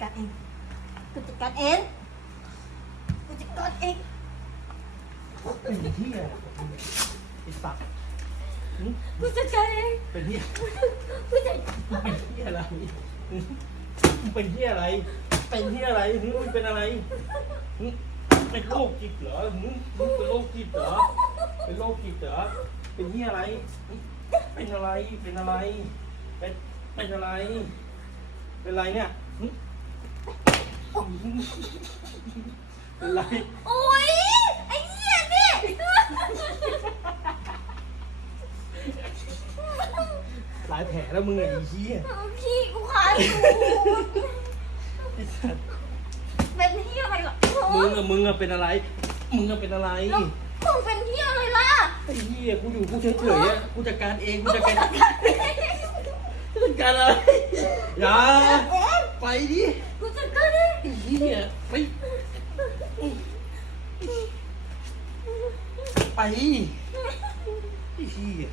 การเองกูจัดการเองกูจัดการเองเป็นที่อะไรไอ้สัตว์หึกูจัดการเองเป็นที่กูจัดเป็นที่อะไรหึมึงเป็นที่อะไร เป็นที่อะไรหึมึงเป็นอะไรหึเป็นโรคจิตเหรอหึมึงเป็นโรคจิตเหรอ เป็นโรคจิตเหรอ เป็นที่อะไรหึเป็นอะไร เป็นอะไร เป็น เป็นอะไร เป็นอะไรเนี่ยหึ เป็นไรโอ๊ยไอ้เหี้ยนี่ หลายแผลแล้วมึงไอ้เหี้ยพี่กูขาดอยู่ไอ้สัตว์เป็นเหี้ยอะไรล่ะมึงอะมึงอะเป็นอะไร มึงอะเป็นอะไรแล้วมึงเป็นเหี้ยอะไรล่ะไอ้เหี้ยกูอยู่กูเฉยๆอะกูจัดการเองกูจัดการจัดการอะไรอย่าไปดิกูจัดการเอง ไอ้เหี้ยไปไปไอ้เหี้ย